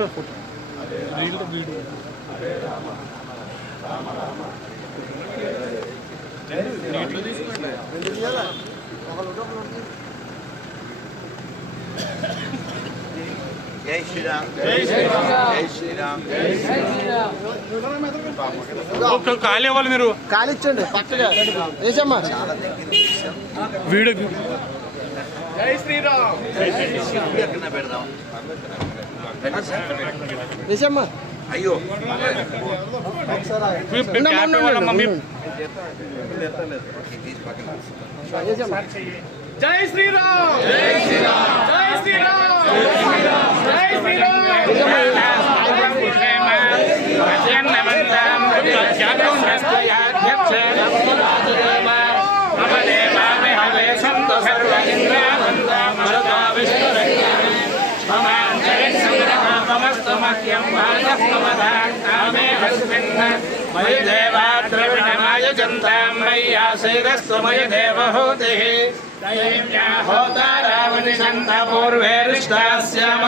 Photo photo. Video. Video జై శ్రీరామ్. జై శ్రీరామ్. జై శ్రీరామ్. ఖాళీ ఇవ్వాలి మీరు. కాలిచ్చండి పక్కగా. వేసమ్మా. వీడియో పెడదాం వేసమ్మా అయ్యో క్యాప్ జై శ్రీరామ్ జై శ్రీరామ్. वाक्यं भागस्तवधान्तामे अस्मिन् मयि देवाद्रविणमायजन्तां मय्यासीरस्त्वमयि देवहूतिः दैव्याहोतारावनिषन्धपूर्वेरिष्टास्याम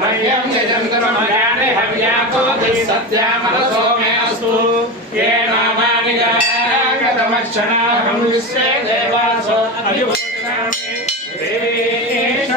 मह्यं यजन्तमयानि हव्याको विश्वे देवासो अभिभूतिनामि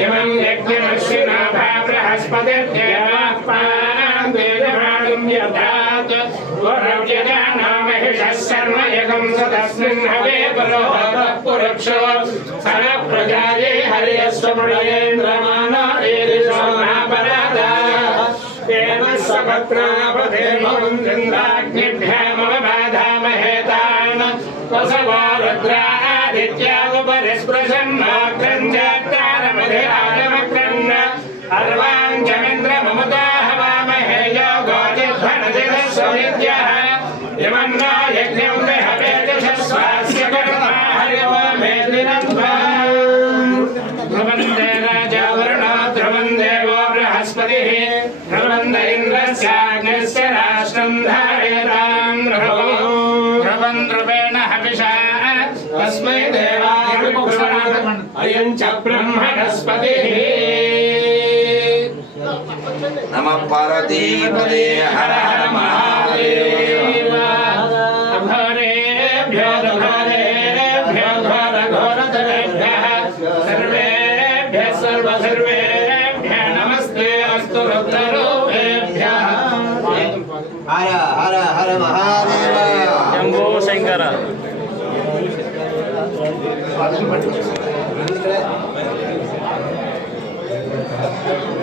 इमं यज्ञमश्विनाभा बृहस्पतिर्देवात्मानं गुरव्यजानामहिषः सर्व यगं स तस्मिन् हवे पुरुक्षो सन प्रजाये हरियस्वमृळेन्द्रमानो एरिषो महापराधा तेन मम बाधामहेतान् वसवो अर्वाञ्चमिन्द्र ममता हवामहे योगोजिध्वनजिरस्वविद्यः इमन्नो यज्ञं देहवेदशस्वास्य कर्मा, हरिवो मेदिनन्त्वा ध्रुवन्दे राजा वरुणो ध्रुवं देवो बृहस्पतिः। ध्रुवन्द इन्द्रस्याग्निस्य राष्ट्रं ध्रुवो ध्रुवं ध्रुवेण हविषा, तस्मै देवाय अयं च ब्रह्मणस्पतिः। నమ పార్వతీపదే హర హర మహాదేవ హర హర హర మహాదేవ శంభో శంకర Thank you.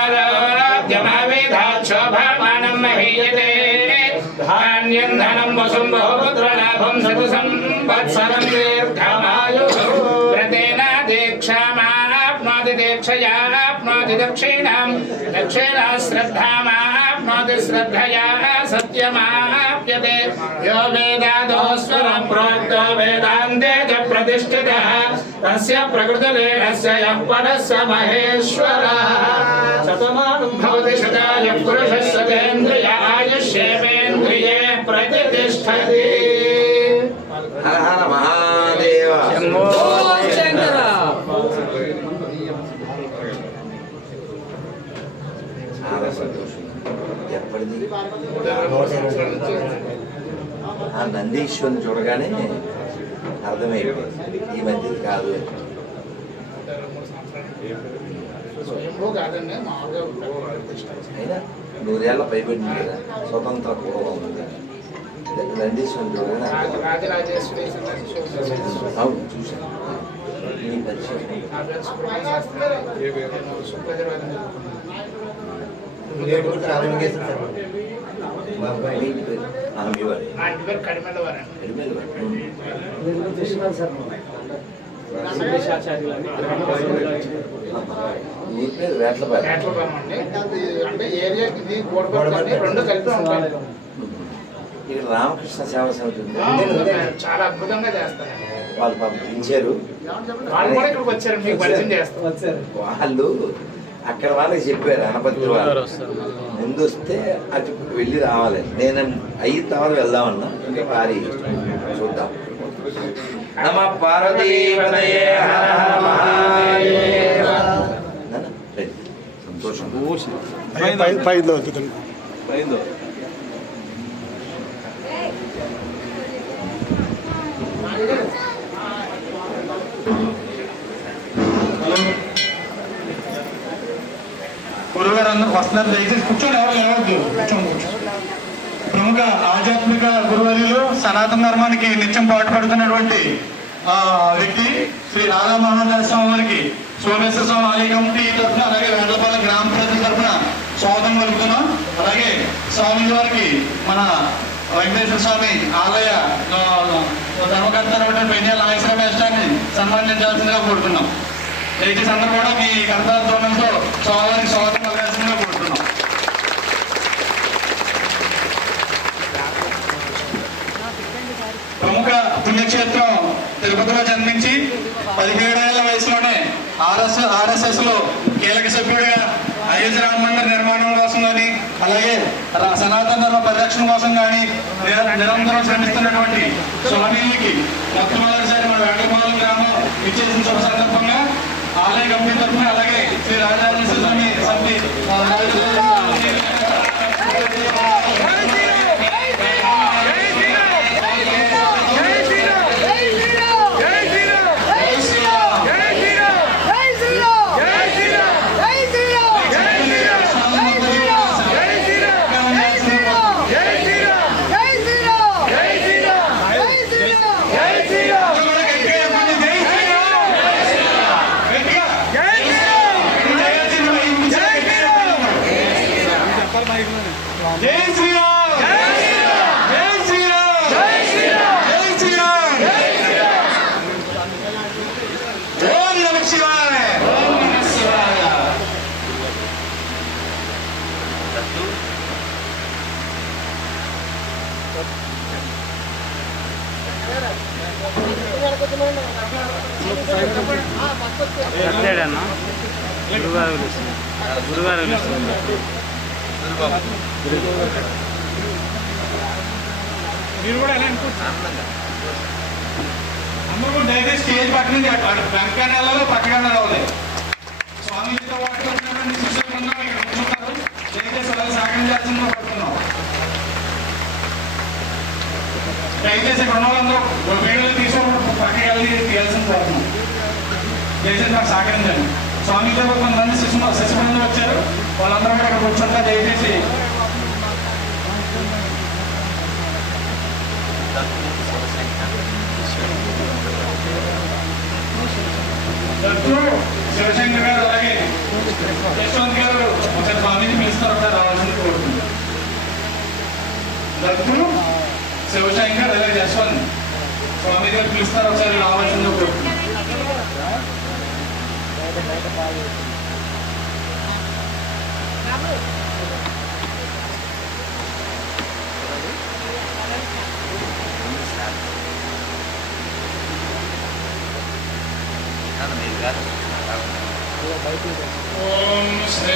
श्रीर्वर्चस्वमायुष्यमारोग्यमावेधाक्षोभामानं महीयते धान्यं धनं वसुं बहुपुत्रलाभं शतु संवत्सरं दीर्घमायुः दक्षयाप्नोति दक्षिणाम् दक्षिणा श्रद्धामाप्नोति श्रद्धया सत्यमाप्यते। यो वेदादोस्वरं प्रोक्तो वेदान्ते च प्रतिष्ठितः। तस्य प्रकृतलेणस्य यः परः महेश्वरः। शतमानं भवति शताय पुरुषः सतेन्द्रिय प्रतिष्ठति। हर हर महादेव। शम्भो ఎప్పటిది ఆ నందీశ్వరుని చూడగానే అర్థమైపోయింది ఈ మధ్య కాదు. అయినా నూరేళ్ళ పైబడింది కదా స్వతంత్ర పూర్వం ఉంది. నందీశ్వరుడు రాజరాజేశ్వరి అవును చూశాను. మీ పరిచయం నా పేరు సుబ్రహ్మణ్య శాస్త్రి నేను సుప్రజరాజు మా అబ్బాయి మీ పేరు? ఆ, మీ వాడు. మా ఇంటి పేరు కడిమెళ్ళ వారు ఎనిమిది వాడు. నీ పేరు వేట్లపాలెం. నేట్లపురం అండి. అది అంటే ఏరియాకి ఇది గోడపల్లి రెండు కలిపి ఉంటాయి. ఇక్కడ రామకృష్ణ సేవ సమితి ఉంది. చాలా అద్భుతంగా చేస్తారు. వాళ్ళు పాపం పిలిచారు. వాళ్ళు అక్కడ వాళ్ళకి చెప్పారు అనపతి వాళ్ళు. ముందు వస్తే అటు వెళ్ళి రావాలి. నేను అయిన తర్వాత వెళ్దామన్నా ఇంకా వారి చూద్దాం. నమ పార్వతీపతయే హర హర మహాదేవ. నాన్న, రండి. సంతోషం అందరూ వస్తున్నారు. దయచేసి కూర్చొని ఎవరు లేవద్దు. కూర్చొని కూర్చోండి. ప్రముఖ ఆధ్యాత్మిక గురువర్యులు సనాతన ధర్మానికి నిత్యం పాటుపడుతున్నటువంటి ఆ వ్యక్తి శ్రీ రాధా మహోదయ స్వామి వారికి సోమేశ్వర స్వామి ఆలయ కమిటీ తరఫున అలాగే వేటలపాలెం గ్రామ ప్రజల తరఫున స్వాగతం పలుకుతున్నాం. అలాగే స్వామి వారికి మన వెంకటేశ్వర స్వామి ఆలయ ధర్మకర్త అయినటువంటి పెన్యాల నాగేశ్వర మేస్టాన్ని సన్మానించాల్సిందిగా కోరుతున్నాం. దయచేసి అందరూ కూడా మీ కర్తవ్యంతో స్వామివారికి స్వాగతం పలకాల్సిందిగా కోరుతున్నాం ప్రముఖ పుణ్యక్షేత్రం తిరుపతిలో జన్మించి పదిహేడేళ్ళ వయసులోనే ఆర్ఎస్ ఆర్ఎస్ఎస్లో కీలక సభ్యుడిగా అయోధ్య రామ మందిర నిర్మాణం కోసం కానీ అలాగే రా- సనాతన ధర్మ పరిరక్షణ కోసం కానీ నిరంతరం శ్రమిస్తున్నటువంటి స్వామీజీకి మొట్టమొదటిసారి మన వేటపాలెం గ్రామం ఇచ్చేసిన శుభ సందర్భంగా ఆలయ కమిటీ తరఫున అలాగే శ్రీ రాజరాజేశ్వర స్వామి సమితి ఆ, కూడా గట్టిగా చెప్పండి. జై శ్రీరామ్! గట్టిగా. జై శ్రీరామ్! జై శ్రీరామ్! జై శ్రీరామ్! జై శ్రీరామ్! ఓం నమః శివాయ ఓం నమః శివాయ ఎట్లేడన్నా గురుగారు పిలుస్తుంది గురుగారు పిలుస్తుంది మీరు కూడా ఎలా అనుకుంటున్నారు అందరూ కూడా దయచేసి స్టేజ్ పక్కన నుంచి అటు పక్కన రావాలి. స్వామీజీతో పాటు వచ్చినటువంటి శిష్యులు బృందం ఇక్కడ కూర్చున్నారు దయచేసి అలా సహకరించాల్సిందిగా పడుతున్నాం దయచేసి ఇక్కడ ఉన్న వాళ్ళందరూ వీడియోలు తీసుకుని పక్కకి వెళ్ళి తీయాల్సింది కోరుతున్నాం. దయచేసి నాకు సహకరించండి. స్వామితో కొంతమంది శిశు శిశు వచ్చారు. వాళ్ళందరూ కూడా ఇక్కడ కూర్చుంటా దయచేసి శివశంకర్ గారు అలాగే యశ్వంత్ గారు ఒకసారి స్వామిని పిలుస్తారు రావాల్సింది కోరుతుంది దత్తు శివశంకర్ అలాగే యశ్వంత్ స్వామి గారు పిలుస్తారు ఒకసారి రావాల్సింది కోరుతుంది ఓం శ్రీ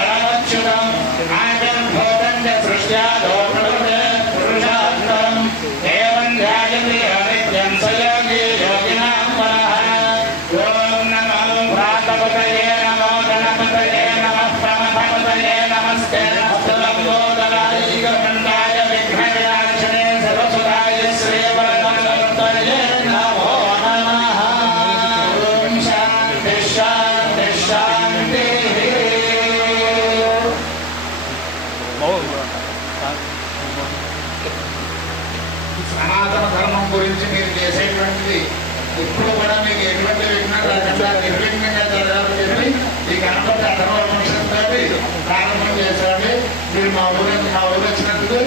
ప్రారంభం చేశారని మీరు మా ఊరి మా ఊరు వచ్చినట్టు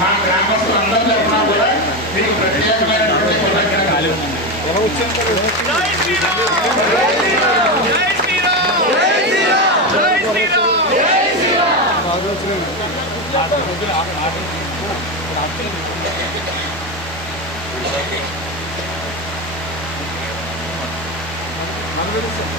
మా గ్రామస్తులందరూ తరఫున కూడా మీకు ప్రత్యేకమైనటువంటి కృతజ్ఞతలు మనకు తెలుసు